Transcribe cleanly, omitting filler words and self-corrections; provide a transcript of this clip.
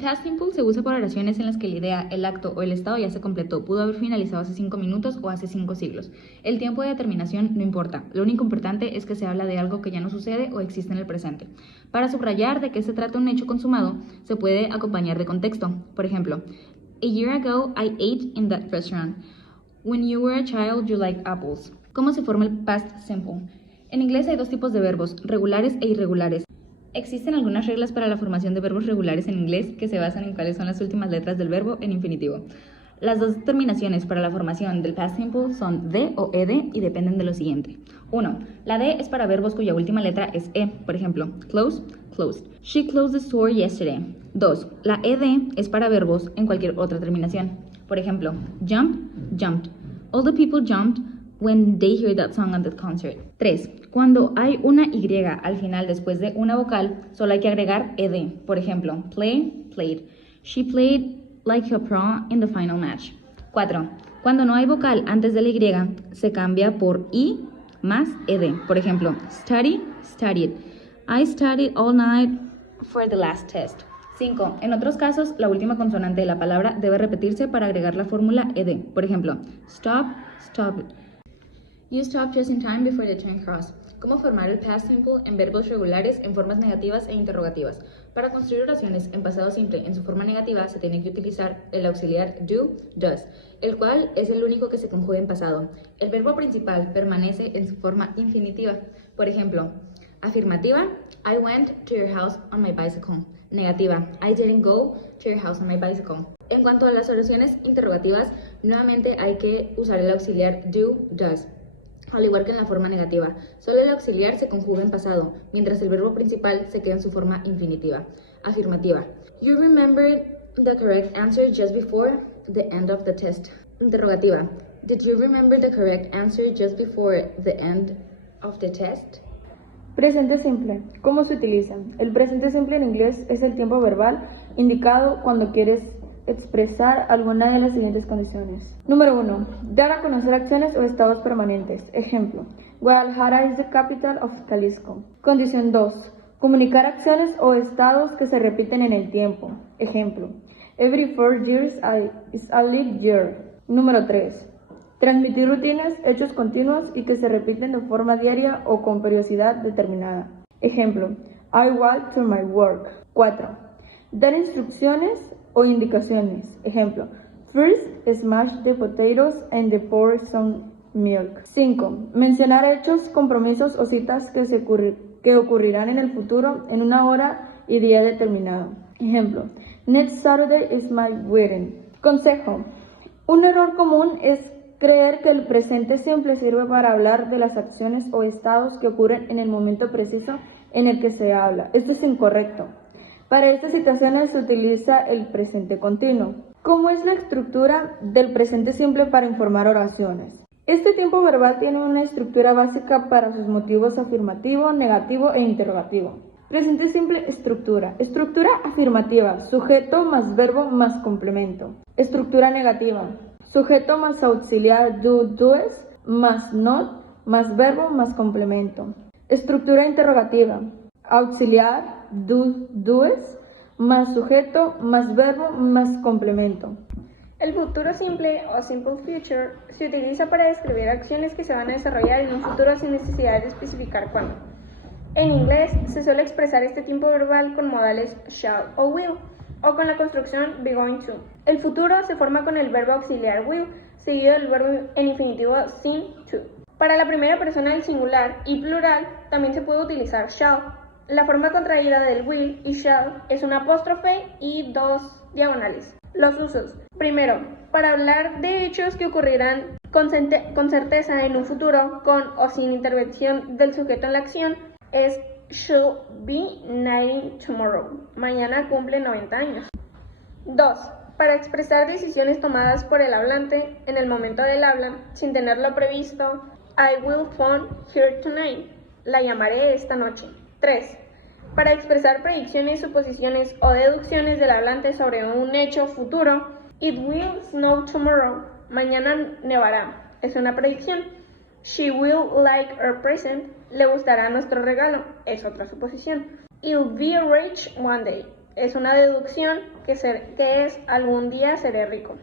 past simple se usa para oraciones en las que la idea, el acto o el estado ya se completó, pudo haber finalizado hace 5 minutos o hace 5 siglos. El tiempo de determinación no importa, lo único importante es que se habla de algo que ya no sucede o existe en el presente. Para subrayar de qué se trata un hecho consumado, se puede acompañar de contexto. Por ejemplo, a year ago I ate in that restaurant. When you were a child you liked apples. ¿Cómo se forma el past simple? En inglés hay 2 tipos de verbos, regulares e irregulares. Existen algunas reglas para la formación de verbos regulares en inglés que se basan en cuáles son las últimas letras del verbo en infinitivo. Las 2 terminaciones para la formación del past simple son de o ed y dependen de lo siguiente. 1. La de es para verbos cuya última letra es e, por ejemplo, close, closed. She closed the store yesterday. 2. La ed es para verbos en cualquier otra terminación. Por ejemplo, jump, jumped. All the people jumped when they heard that song at the concert. 3. Cuando hay una Y al final después de una vocal, solo hay que agregar ed. Por ejemplo, play, played. She played like a pro in the final match. 4. Cuando no hay vocal antes de la Y, se cambia por I más ed. Por ejemplo, study, studied. I studied all night for the last test. 5. En otros casos, la última consonante de la palabra debe repetirse para agregar la fórmula ed. Por ejemplo, stop, stopped. You stopped just in time before the train crossed. ¿Cómo formar el past simple en verbos regulares en formas negativas e interrogativas? Para construir oraciones en pasado simple en su forma negativa se tiene que utilizar el auxiliar do, does, el cual es el único que se conjuga en pasado. El verbo principal permanece en su forma infinitiva. Por ejemplo, afirmativa, I went to your house on my bicycle. Negativa, I didn't go to your house on my bicycle. En cuanto a las oraciones interrogativas, nuevamente hay que usar el auxiliar do, does. Al igual que en la forma negativa, solo el auxiliar se conjuga en pasado, mientras el verbo principal se queda en su forma infinitiva. Afirmativa. You remembered the correct answer just before the end of the test. Interrogativa. Did you remember the correct answer just before the end of the test? Presente simple. ¿Cómo se utiliza? El presente simple en inglés es el tiempo verbal indicado cuando quieres expresar alguna de las siguientes condiciones. Número 1. Dar a conocer acciones o estados permanentes. Ejemplo, Guadalajara is the capital of Jalisco. Condición 2. Comunicar acciones o estados que se repiten en el tiempo. Ejemplo, every 4 years is a leap year. Número 3. Transmitir rutinas, hechos continuos y que se repiten de forma diaria o con periodicidad determinada. Ejemplo, I walk to my work. 4. Dar instrucciones o indicaciones. Ejemplo, first smash the potatoes and pour some milk. 5. Mencionar hechos, compromisos o citas que ocurrirán en el futuro en una hora y día determinado. Ejemplo, next Saturday is my wedding. Consejo. Un error común es creer que el presente simple sirve para hablar de las acciones o estados que ocurren en el momento preciso en el que se habla. Esto es incorrecto. Para estas situaciones se utiliza el presente continuo. ¿Cómo es la estructura del presente simple para informar oraciones? Este tiempo verbal tiene una estructura básica para sus motivos afirmativo, negativo e interrogativo. Presente simple, estructura. Estructura afirmativa, sujeto más verbo más complemento. Estructura negativa, sujeto más auxiliar do, does, más not, más verbo más complemento. Estructura interrogativa, auxiliar do, does, más sujeto, más verbo, más complemento. El futuro simple o simple future se utiliza para describir acciones que se van a desarrollar en un futuro sin necesidad de especificar cuándo. En inglés se suele expresar este tiempo verbal con modales shall o will, o con la construcción be going to. El futuro se forma con el verbo auxiliar will, seguido del verbo en infinitivo seen to. Para la primera persona del singular y plural también se puede utilizar shall. La forma contraída del will y shall es una apóstrofe y 2 diagonales. Los usos. Primero, para hablar de hechos que ocurrirán con certeza en un futuro, con o sin intervención del sujeto en la acción, es she'll be 90 tomorrow. Mañana cumple 90 años. 2. Para expresar decisiones tomadas por el hablante en el momento del habla, sin tenerlo previsto, I will phone her tonight. La llamaré esta noche. 3. Para expresar predicciones, suposiciones o deducciones del hablante sobre un hecho futuro, it will snow tomorrow. Mañana nevará. Es una predicción. She will like our present. Le gustará nuestro regalo. Es otra suposición. You'll be rich one day. Es una deducción que es algún día seré rico.